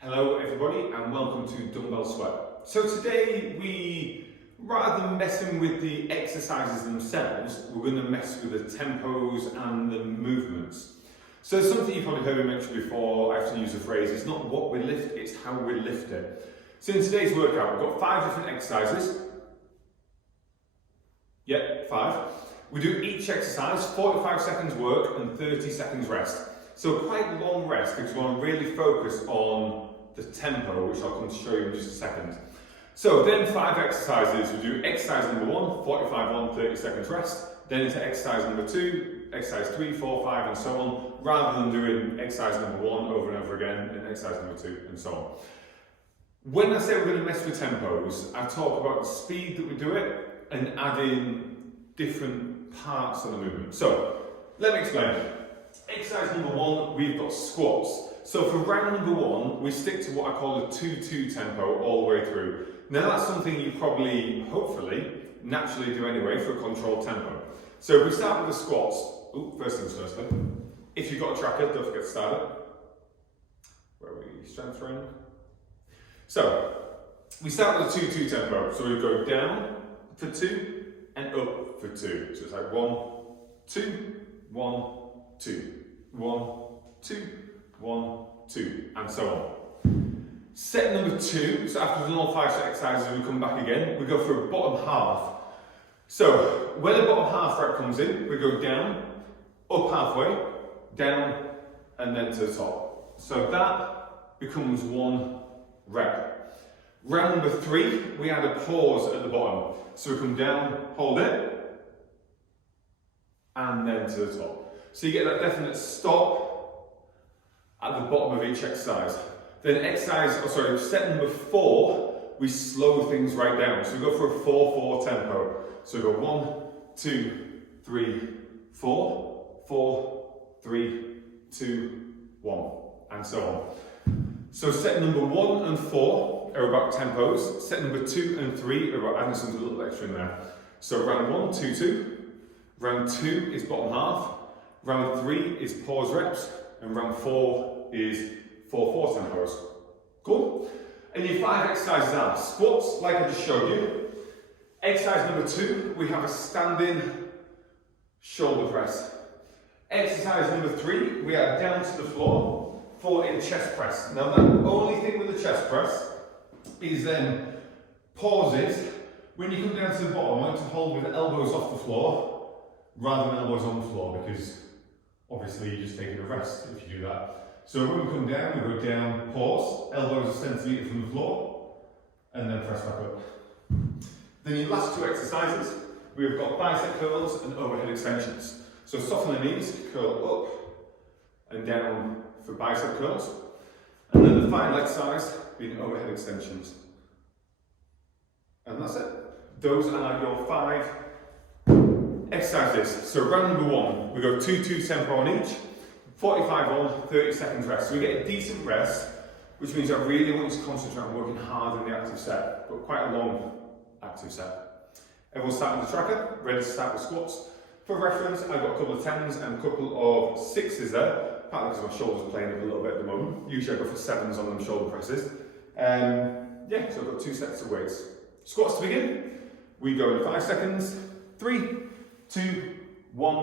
Hello everybody and welcome to Dumbbell Sweat. So today rather than messing with the exercises themselves, we're going to mess with the tempos and the movements. So something you've probably heard me mention before, I often use the phrase, it's not what we lift, it's how we lift it. So in today's workout, we've got 5 different exercises. Yep, 5. We do each exercise, 45 seconds work and 30 seconds rest. So quite long rest because we want to really focus on the tempo, which I'll come to show you in just a second. So then 5 exercises. We do exercise number 1, 45 on, 30 seconds rest. Then into exercise number 2, exercise 3, 4, 5 and so on, rather than doing exercise number 1 over and over again and exercise number 2 and so on. When I say we're going to mess with tempos, I talk about the speed that we do it and add in different parts of the movement. So let me explain. Exercise number 1, we've got squats. So for round number 1, we stick to what I call a 2-2 tempo all the way through. Now that's something you probably, hopefully, naturally do anyway for a controlled tempo. So if we start with the squats, first things first then. If you've got a tracker, don't forget to start it. Where are we? Strength training. So we start with a 2-2 tempo. So we go down for 2 and up for 2. So it's like 1, 2, 1, 2, 1, 2, 1, 2, and so on. Set number 2, so after we've done all 5 set exercises, we come back again, we go for a bottom half. So when the bottom half rep comes in, we go down, up halfway, down, and then to the top. So that becomes 1 rep. Round number 3, we add a pause at the bottom. So we come down, hold it, and then to the top. So you get that definite stop at the bottom of each exercise. Then set number 4, we slow things right down. So we go for a 4-4 tempo. So we go 1, 2, 3, 4, 4, 3, 2, 1, and so on. So set number 1 and 4 are about tempos. Set number 2 and 3 are about adding something a little extra in there. So round 1, 2-2. Round 2 is bottom half. Round 3 is pause reps. And round 4 is 4-4 tempos. Cool? And your 5 exercises are squats, like I just showed you. Exercise number 2, we have a standing shoulder press. Exercise number 3, we are down to the floor for a chest press. Now the only thing with the chest press is then pauses. When you come down to the bottom, I like to hold with the elbows off the floor rather than elbows on the floor, because obviously you're just taking a rest if you do that. So when we come down, we go down, pause, elbows a centimetre from the floor, and then press back up. Then your last 2 exercises, we've got bicep curls and overhead extensions. So soften the knees, curl up and down for bicep curls. And then the final exercise being overhead extensions. And that's it. Those are your 5 exercises. So round number 1, we go 2-2 tempo on each, 45 on, 30 seconds rest. So we get a decent rest, which means I really want you to concentrate on working hard in the active set, but quite a long active set. Everyone start with the tracker, ready to start with squats. For reference, I've got a couple of 10s and a couple of 6s there, partly because my shoulder's playing up a little bit at the moment. Usually I go for 7s on them shoulder presses. So I've got 2 sets of weights. Squats to begin, we go in 5 seconds, 3, 2, 1,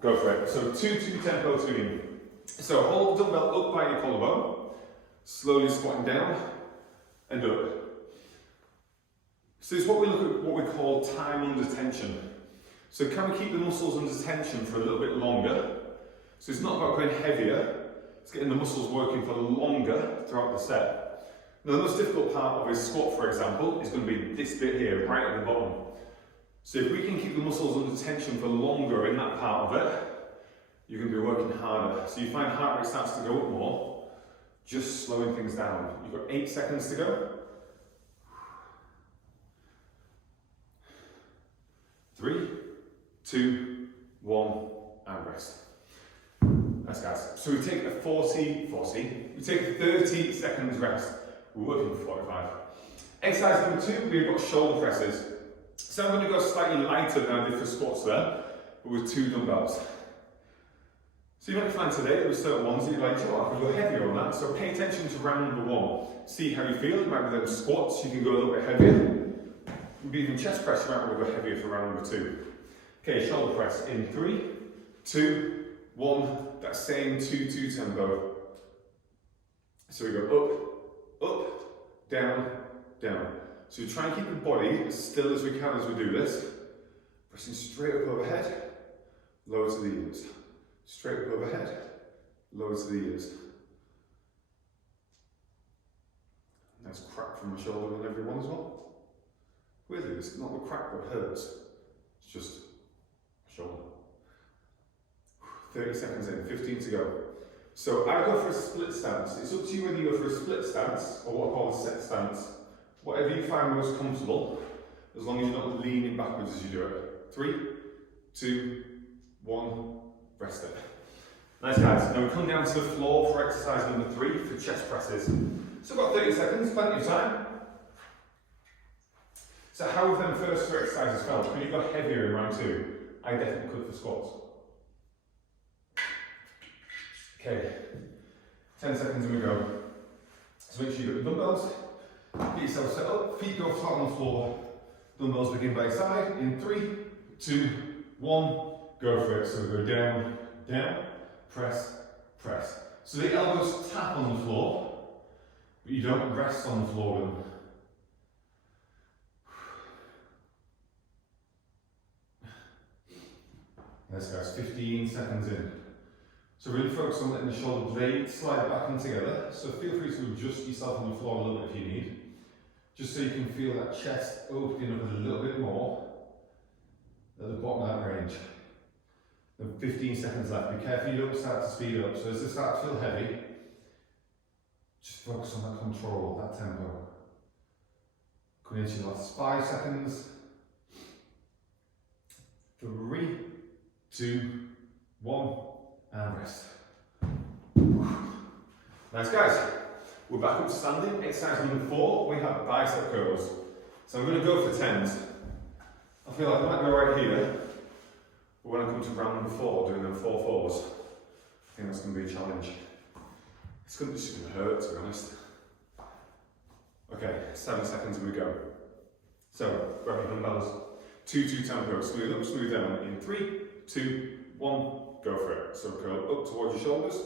go for it. So 2-2 tempo to begin. So hold the dumbbell up by your collarbone, slowly squatting down and up. So it's what we look at, what we call time under tension. So can we keep the muscles under tension for a little bit longer? So it's not about going heavier, it's getting the muscles working for longer throughout the set. Now the most difficult part of a squat, for example, is going to be this bit here, right at the bottom. So if we can keep the muscles under tension for longer in that part of it, you're going to be working harder. So you find heart rate starts to go up more, just slowing things down. You've got 8 seconds to go. 3, 2, 1, and rest. Nice guys. So we take a 30 seconds rest. We're working for 45. Exercise number 2, we've got shoulder presses. So I'm going to go slightly lighter than I did for squats there, but with 2 dumbbells. So you might find today there were certain ones that you're like, oh, I could go heavier on that. So pay attention to round number 1. See how you feel. It might be them squats, you can go a little bit heavier. Maybe even chest press, you might want to go heavier for round number 2. Okay, shoulder press in 3, 2, 1. That same 2-2 tempo. So we go up, down, down. So you try and keep the body as still as we can as we do this. Pressing straight up overhead, lower to the ears. Straight up overhead, lower to the ears. Nice crack from my shoulder on every one as well. Weirdly, it's not a crack that hurts, it's just my shoulder. 30 seconds in, 15 to go. So I go for a split stance. It's up to you whether you go for a split stance or what I call a set stance. Whatever you find most comfortable, as long as you're not leaning backwards as you do it. 3, 2, 1, rest it. Nice guys. Now we come down to the floor for exercise number 3 for chest presses. So about 30 seconds, plenty of time. So how have them first 3 exercises felt? Could you go heavier in round 2? I definitely could for squats. Okay, 10 seconds and we go. So make sure you've got the dumbbells. Get yourself set up, feet go flat on the floor. Dumbbells begin by side in 3, 2, 1, go for it. So we go down, down, press, press. So the elbows tap on the floor, but you don't rest on the floor with them. Nice guys, 15 seconds in. So really focus on letting the shoulder blades slide back in together. So feel free to adjust yourself on the floor a little bit if you need. Just so you can feel that chest opening up a little bit more at the bottom of that range. Then 15 seconds left. Be careful you don't start to speed up. So as they start to feel heavy, just focus on that control, that tempo. Coming into the last 5 seconds. 3, 2, 1, and rest. Nice guys. We're back up to standing. Exercise number 4, we have bicep curls. So I'm going to go for 10s. I feel like I might go right here, but when I come to round number 4, doing them 4-4s, I think that's going to be a challenge. It's going to just hurt, to be honest. Okay, 7 seconds and we go. So, grab your dumbbells. 2-2 tempo, smooth up, smooth down. In 3, 2, 1, go for it. So curl up towards your shoulders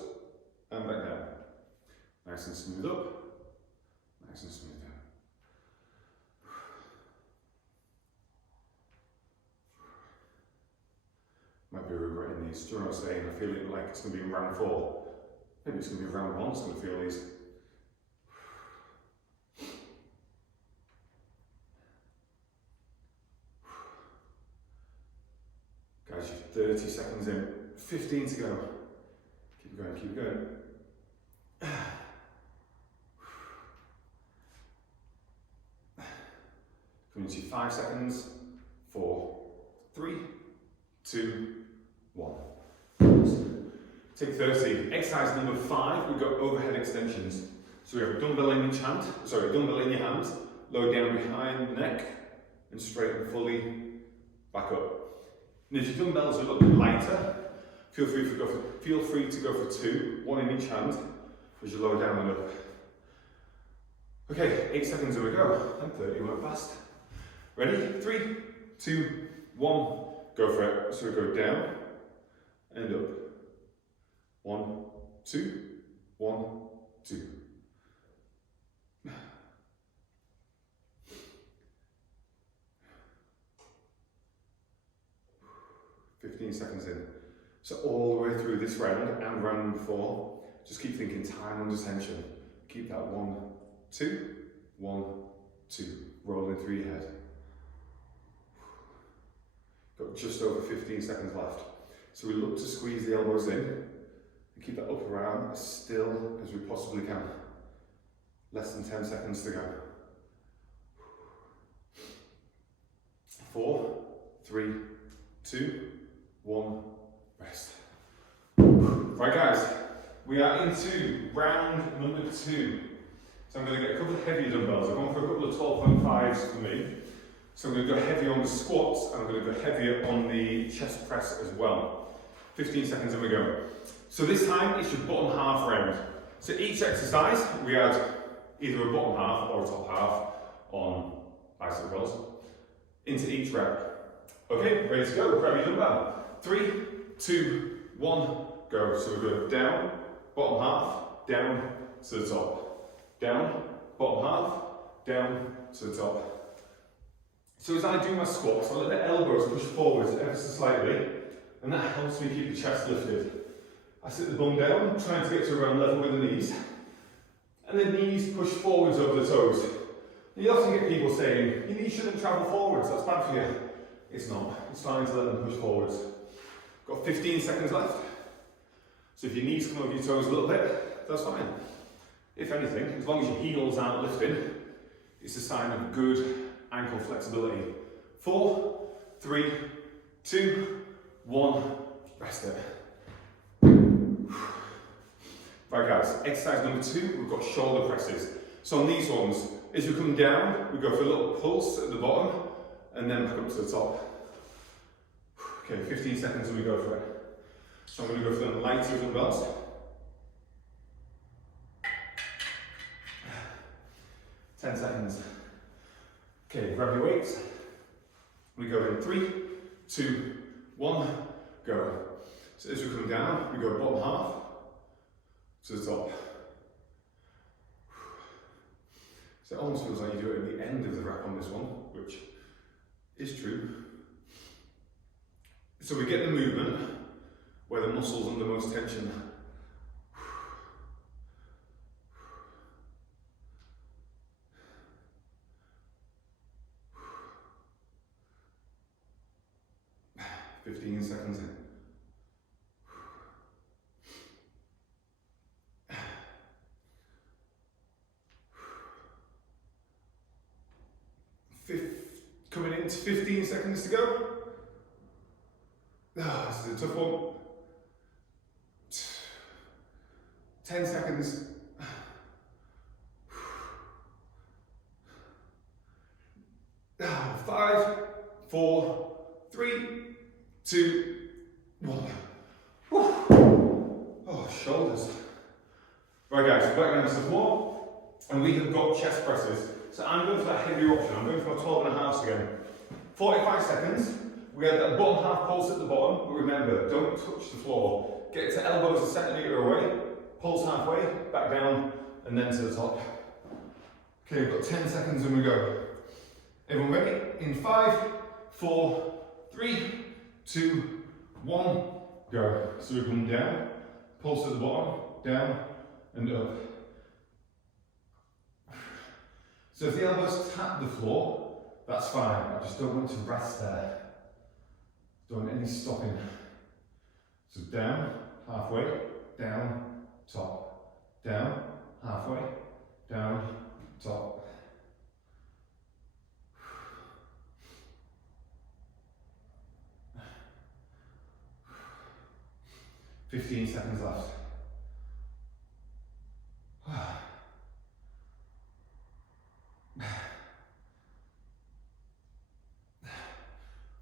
and back down. Nice and smooth up, nice and smooth down. Might be regretting these. Do you know what I'm saying? I feel it like it's going to be in round 4. Maybe it's going to be round 1, it's going to feel these. Guys, you're 30 seconds in, 15 to go. Keep going, keep going. Coming to 5 seconds, 4, 3, 2, 1. Take 30. Exercise number 5, we've got overhead extensions. So we have a dumbbell in each hand, dumbbell in your hand, lower down behind the neck, and straighten fully back up. And if your dumbbells are a little bit lighter, feel free to go for 2, 1 in each hand, as you lower down and up. Okay, 8 seconds and we go. And 30 went fast. Ready? 3, 2, 1, go for it. So we go down and up. 1, 2, 1, 2. 15 seconds in. So all the way through this round and round number 4, just keep thinking time under tension. Keep that 1, 2, 1, 2. Rolling through your head. Got just over 15 seconds left. So we look to squeeze the elbows in and keep that upper arm as still as we possibly can. Less than 10 seconds to go. 4, 3, 2, 1, rest. Right guys, we are into round number 2. So I'm going to get a couple of heavier dumbbells. I've gone for a couple of 12.5s for me. So I'm going to go heavier on the squats and I'm going to go heavier on the chest press as well. 15 seconds and we go. So this time it's your bottom half round. So each exercise we add either a bottom half or a top half on bicep curls into each rep. Okay, ready to go, grab your dumbbell. 3, 2, 1, go. So we go down, bottom half, down to the top. Down, bottom half, down to the top. So as I do my squats, I let the elbows push forwards ever so slightly, and that helps me keep the chest lifted. I sit the bum down, trying to get to around level with the knees, and the knees push forwards over the toes. And you often get people saying, your knees shouldn't travel forwards, that's bad for you. It's not, it's fine to let them push forwards. Got 15 seconds left. So if your knees come over your toes a little bit, that's fine. If anything, as long as your heels aren't lifting, it's a sign of good ankle flexibility. 4, 3, 2, 1, rest it. Right guys, exercise number 2, we've got shoulder presses. So on these ones, as we come down, we go for a little pulse at the bottom, and then back up to the top. Okay, 15 seconds and we go for it. So I'm going to go for the lighter dumbbells. 10 seconds. Okay, grab your weights. We go in 3, 2, 1, go. So as we come down, we go bottom half to the top. So it almost feels like you do it at the end of the rep on this one, which is true. So we get the movement where the muscles under most tension. Seconds in. 15 seconds to go. This is a tough one. 10 seconds. 5, 4, 3, 2, 1. Oh, shoulders. Right guys, back down to the floor, and we have got chest presses. So I'm going for that heavier option. I'm going for my 12 and a halves again. 45 seconds. We have that bottom half pulse at the bottom, but remember, don't touch the floor. Get to elbows a centimetre away, pulse halfway, back down, and then to the top. Okay, we've got 10 seconds and we go. Everyone ready? In 5, 4, 3, 2, 1, go. So we come down, pulse at the bottom, down, and up. So if the elbows tap the floor, that's fine. I just don't want to rest there. Don't want any stopping. So down, halfway, down, top. Down, halfway, down, top. 15 seconds left.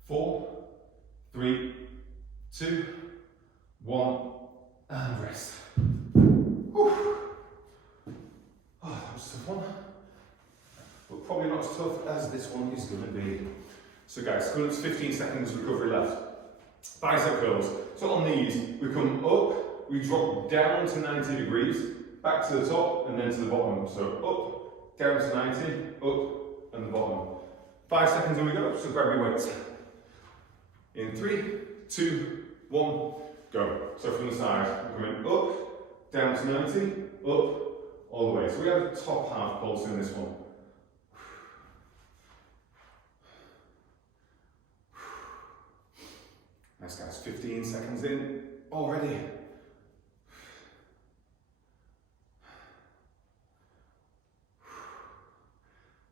4, 3, 2, 1, and rest. Whew. Oh, that was a tough one. But probably not as tough as this one is going to be. So guys, 15 seconds recovery left. Bicep curls. So on these, we come up, we drop down to 90 degrees, back to the top, and then to the bottom. So up, down to 90, up, and the bottom. 5 seconds and we go. So grab your weights. In 3, 2, 1, go. So from the side, we're going up, down to 90, up, all the way. So we have the top half pulse in this one. Nice guys, 15 seconds in already.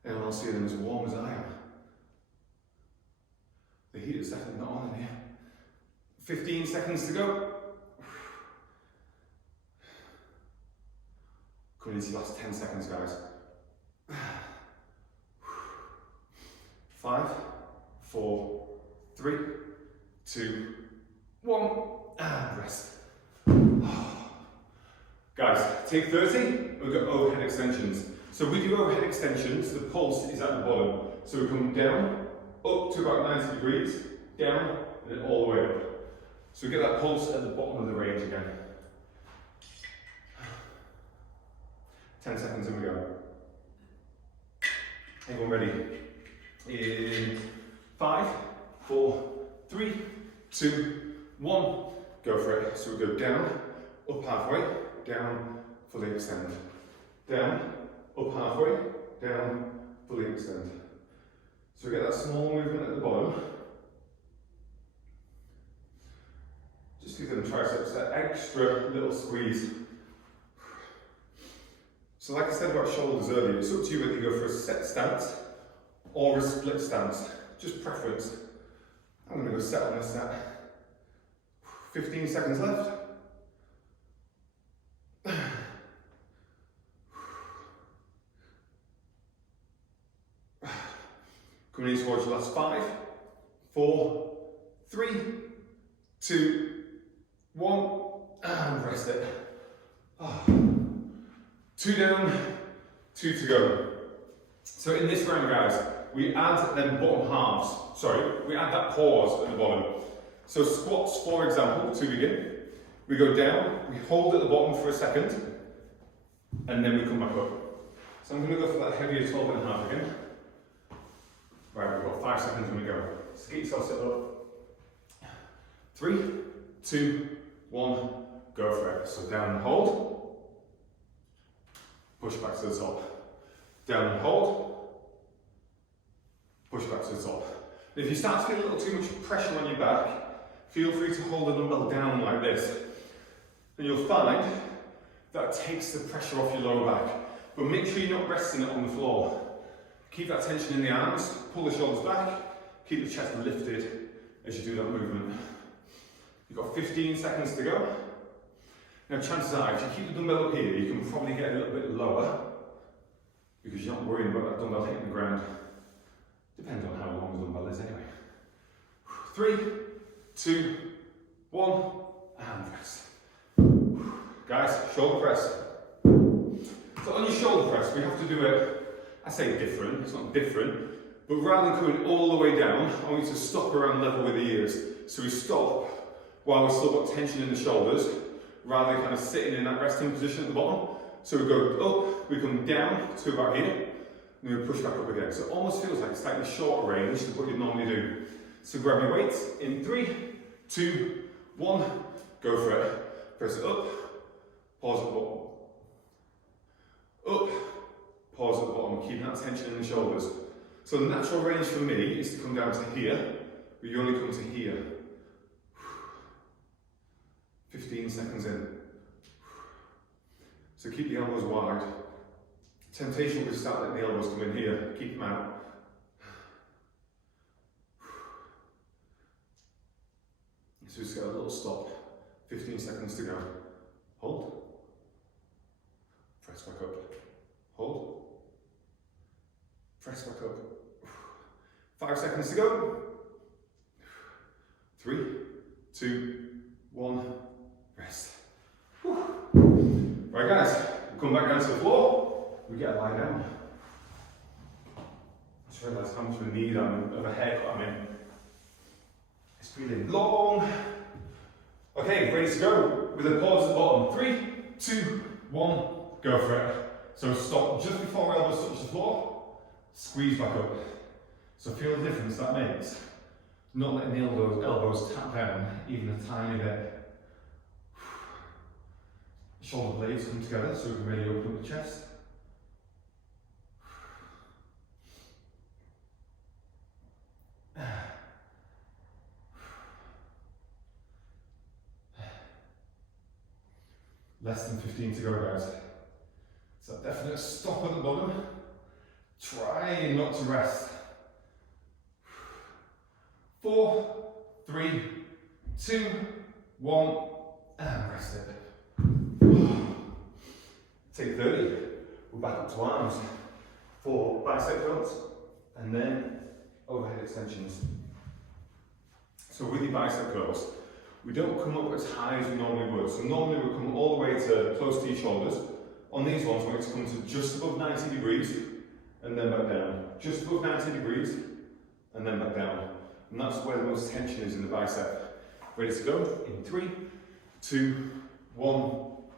Anyone else feeling as warm as I am? The heat is definitely not on in here. 15 seconds to go. Coming into the last 10 seconds, guys. 5, 4, 3, 2, 1, and rest. guys. Take 30, we'll go overhead extensions. So we do overhead extensions, the pulse is at the bottom. So we come down, up to about 90 degrees, down, and then all the way up. So we get that pulse at the bottom of the range again. 10 seconds and we go. Everyone ready? In 5, 4, 3, 2, 1, go for it. So we go down, up halfway, down, fully extend. Down, up halfway, down, fully extend. So we get that small movement at the bottom. Just give them triceps that extra little squeeze. So like I said about shoulders earlier, it's up to you whether you go for a set stance or a split stance, just preference. I'm going to go set on this set. 15 seconds left. Coming in towards the last 5, 4, 3, 2, 1, and rest it. 2 down, 2 to go. So in this round, guys, we add them bottom halves. We add that pause at the bottom. So squats, for example, to begin. We go down, we hold at the bottom for a second, and then we come back up. So I'm going to go for that heavier 12.5 again. Right, we've got 5 seconds when we go. So get yourself set up. 3, 2, 1, go for it. So down and hold. Push back to the top. Down and hold. Push back to the top. And if you start to feel a little too much pressure on your back, feel free to hold the dumbbell down like this. And you'll find that takes the pressure off your lower back. But make sure you're not resting it on the floor. Keep that tension in the arms, pull the shoulders back, keep the chest lifted as you do that movement. You've got 15 seconds to go. Now chances are, if you keep the dumbbell up here, you can probably get a little bit lower because you're not worrying about that dumbbell hitting the ground. Depends on how long the dumbbell is anyway. 3, 2, 1, and rest. Guys, shoulder press. So on your shoulder press, we have to do it, I say different, it's not different, but rather than coming all the way down, I want you to stop around level with the ears. So we stop while we've still got tension in the shoulders, rather than kind of sitting in that resting position at the bottom. So we go up, we come down to about here, and we push back up again. So it almost feels like slightly shorter range than what you'd normally do. So grab your weights in 3, 2, 1, go for it. Press it up, pause at the bottom. Up, pause at the bottom, keeping that tension in the shoulders. So the natural range for me is to come down to here, but you only come to here. 15 seconds in. So keep the elbows wide. Temptation will start letting the elbows come in here, keep them out. So just get a little stop. 15 seconds to go. Hold. Press back up. Hold. Press back up. 5 seconds to go. 3, 2, 1, rest. Right guys, we'll come back down to the floor. We get a lie down. I just realised how much of a need of a haircut I'm in. It's really long. Okay, ready to go. With a pause at the bottom. 3, 2, 1, go for it. So stop just before elbows touch the floor. Squeeze back up. So feel the difference that makes. Not letting the elbows tap down even a tiny bit. Shoulder blades come together so we can really open up the chest. Less than 15 to go, guys. So definite stop at the bottom. Try not to rest. 4, 3, 2, 1, and rest it. Take 30. We're back up to arms. 4 bicep curls, and then overhead extensions. So with your bicep curls, we don't come up as high as we normally would. So normally we come all the way to close to your shoulders. On these ones, we're going to come to just above 90 degrees and then back down. Just above 90 degrees and then back down. And that's where the most tension is in the bicep. Ready to go? In 3, 2, 1,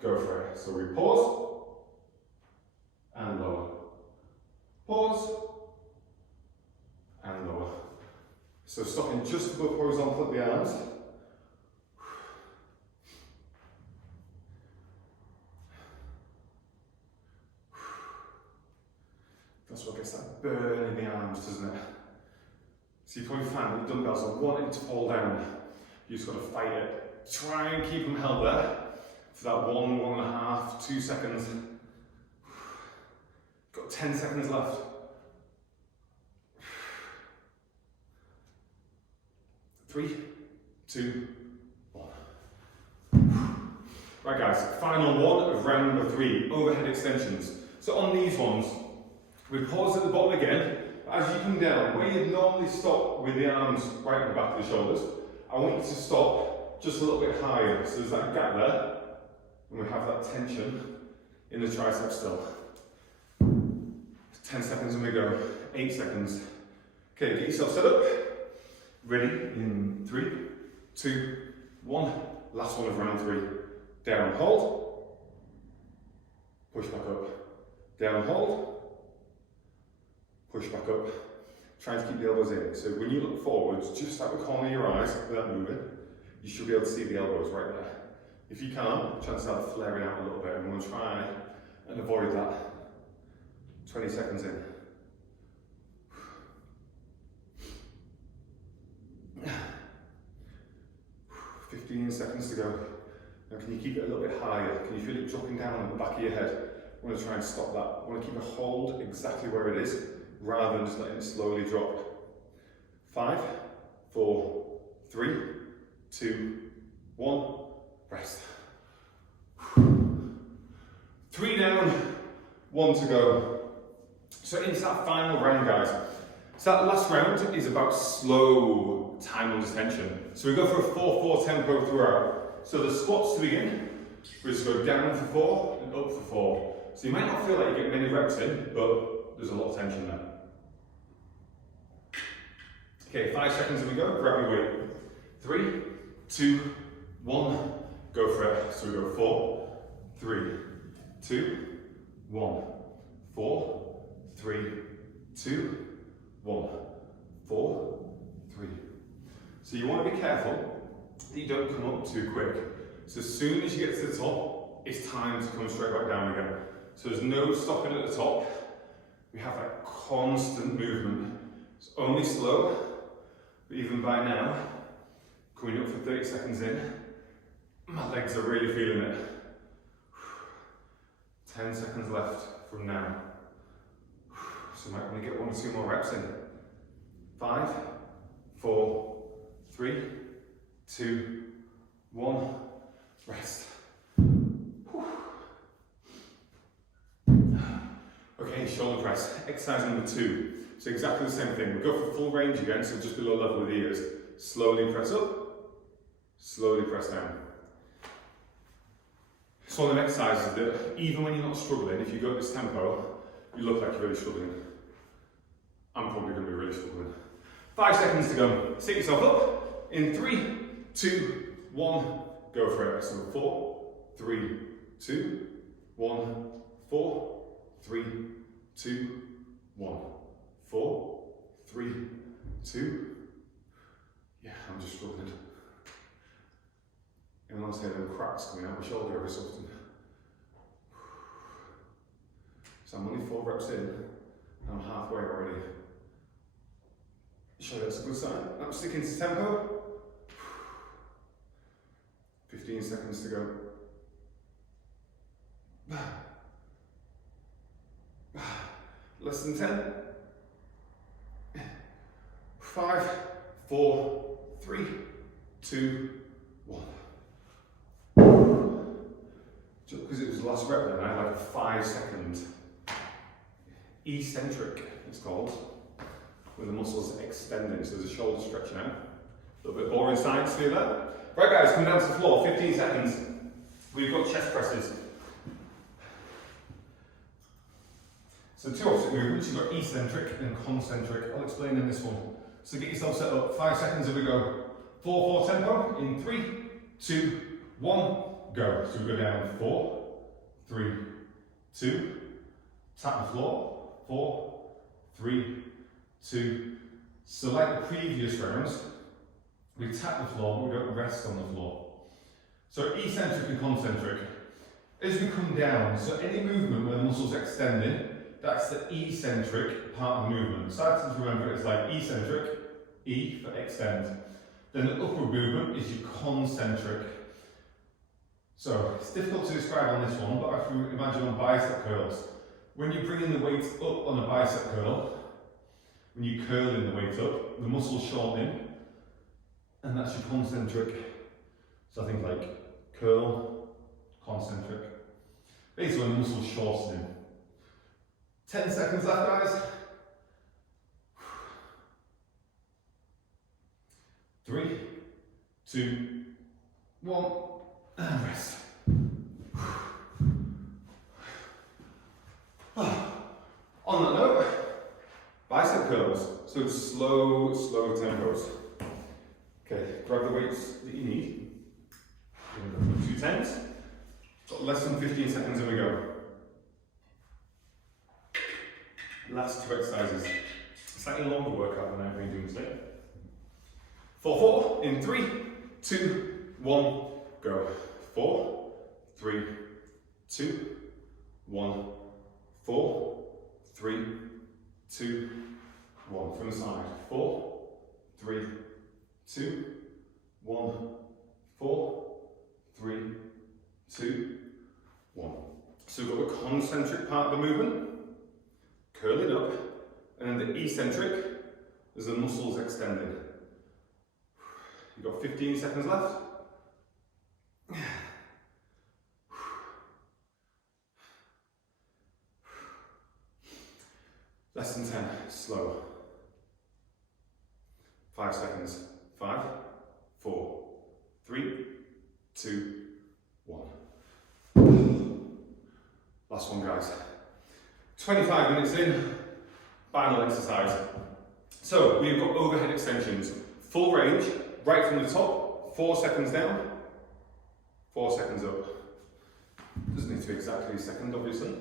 go for it. So we pause and lower. Pause and lower. So stopping just above horizontal at the arms. That's what gets that burn in the arms, doesn't it? So you probably find that the dumbbells are wanting to fall down. You just got to fight it. Try and keep them held there for that 1, 1.5, 2 seconds. Got 10 seconds left. Three, 2, 1. Right guys, final one of round number 3, overhead extensions. So on these ones, we pause at the bottom again. As you come down, where you'd normally stop with the arms right at the back of the shoulders, I want you to stop just a little bit higher. So there's that gap there, and we have that tension in the tricep still. 10 seconds and we go. 8 seconds. Okay, get yourself set up. Ready in 3, 2, 1. Last one of round 3. Down, hold. Push back up. Down, hold. Push back up. Trying to keep the elbows in. So when you look forwards, just at the corner of your eyes, without moving, you should be able to see the elbows right there. If you can't, chances are flaring out a little bit, and we'll try and avoid that. 20 seconds in. 15 seconds to go. Now can you keep it a little bit higher? Can you feel it dropping down on the back of your head? I want to try and stop that. I want to keep a hold exactly where it is, rather than just letting it slowly drop. 5, 4, 3, 2, 1, rest. 3 down, 1 to go. So into that final round, guys. So that last round is about slow time under tension. So we go for a 4-4 tempo throughout. So the squats to begin, we just go down for 4 and up for 4. So you might not feel like you get many reps in, but there's a lot of tension there. Okay, 5 seconds and we go, grab your weight. 3, 2, 1, go for it. So we go 4, 3, 2, 1, 4, 3, 2, 1, 4, 3. So you want to be careful that you don't come up too quick. So as soon as you get to the top, it's time to come straight back down again. So there's no stopping at the top. We have that constant movement. It's only slow, but even by now, coming up for 30 seconds in, my legs are really feeling it. 10 seconds left from now. So I might want to get 1 or 2 more reps in. 5, 4, 3, 2, 1, rest. Okay, shoulder press, exercise number 2. So exactly the same thing. We go for full range again, so just below level with the ears. Slowly press up, slowly press down. It's one of the exercises that even when you're not struggling, if you go at this tempo, you look like you're really struggling. I'm probably going to be really struggling. 5 seconds to go. Sit yourself up in 3, 2, 1, go for it. So 4, 3, 2, 1, 4, 3, 2, 1, 4, 3, 2. Yeah, I'm just struggling. And honestly, there are cracks coming out my shoulder every so often. So I'm only 4 reps in, and I'm halfway already. Sure, that's a good sign. I'm sticking to tempo. 15 seconds to go. Less than 10. 5, 4, 3, 2, 1. Just because it was the last rep then, I had like a 5-second eccentric, it's called, with the muscles extending, so there's a shoulder stretching out. A little bit boring science to do that. Right guys, come down to the floor, 15 seconds. We've got chest presses. So two opposite movements, you've got eccentric and concentric. I'll explain in this one. So get yourself set up, 5 seconds and we go. 4-4 tempo, in 3, 2, 1, go. So we go down 4, 3, 2, tap the floor, 4, 3, 2. So like the previous rounds, we tap the floor, but we don't rest on the floor. So eccentric and concentric. As we come down, so any movement where the muscle's extending, that's the eccentric part of the movement. So I have to remember it's like eccentric, E for extend. Then the upward movement is your concentric. So it's difficult to describe on this one, but if you imagine on bicep curls, when you're bringing the weight up on a bicep curl, when you're curling the weight up, the muscle's shortening, and that's your concentric. So I think like curl, concentric. Basically when the muscle's shortening. 10 seconds left, guys. 3, 2, 1, and rest. On that note, bicep curls. So slow tempos. Okay, grab the weights that you need. 2 10s. Got less than 15 seconds and we go. Last 2 exercises. Slightly longer workout than I've been doing today. 4-4 in 3, 2, 1, go. 4, 3, 2, 1, 4, 3, 2, 1. From the side. 4, 3, 2, 1, 4, 3, 2, 1. So we've got the concentric part of the movement, curling up, and then the eccentric is the muscles extending. You've got 15 seconds left. Less than 10, slow. 5 seconds. 5, 4, 3, 2, 1. Last one, guys. 25 minutes in, final exercise. So we've got overhead extensions, full range, right from the top, 4 seconds down, 4 seconds up. Doesn't need to be exactly a second, obviously.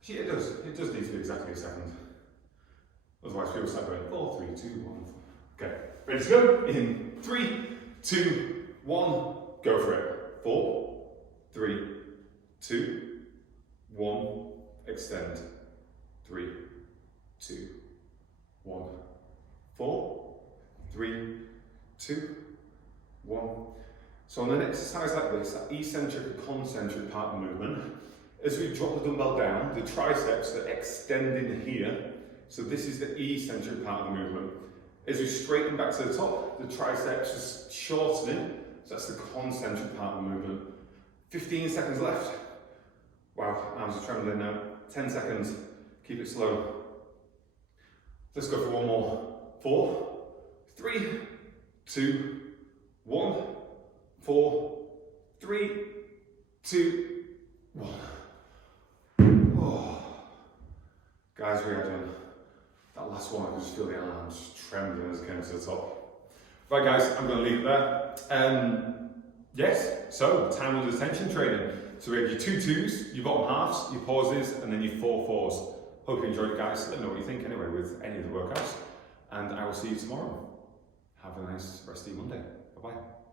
Actually, it does need to be exactly a second. Otherwise, people start going 4, 3, 2, 1. Okay, ready to go? In 3, 2, 1, go for it. 4, 3, 2, 1, extend. 3, 2, 1. 4, 3, 2, 1. So on an exercise like this, that eccentric and concentric part of the movement, as we drop the dumbbell down, the triceps are extending here. So this is the eccentric part of the movement. As we straighten back to the top, the triceps are shortening. So that's the concentric part of the movement. 15 seconds left. Wow, arms are trembling now. 10 seconds. Keep it slow. Let's go for one more. 4, 3, 2, 1. 4, 3, 2, 1. Oh. Guys, we are done. That last one, I can just feel the arms trembling as it came to the top. Right guys, I'm going to leave it there. Yes, so time under tension training. So we have your 2 2s, your bottom halves, your pauses, and then your 4 4s. Hope you enjoyed it, guys. Let me know what you think anyway with any of the workouts. And I will see you tomorrow. Have a nice rest of your Monday. Bye-bye.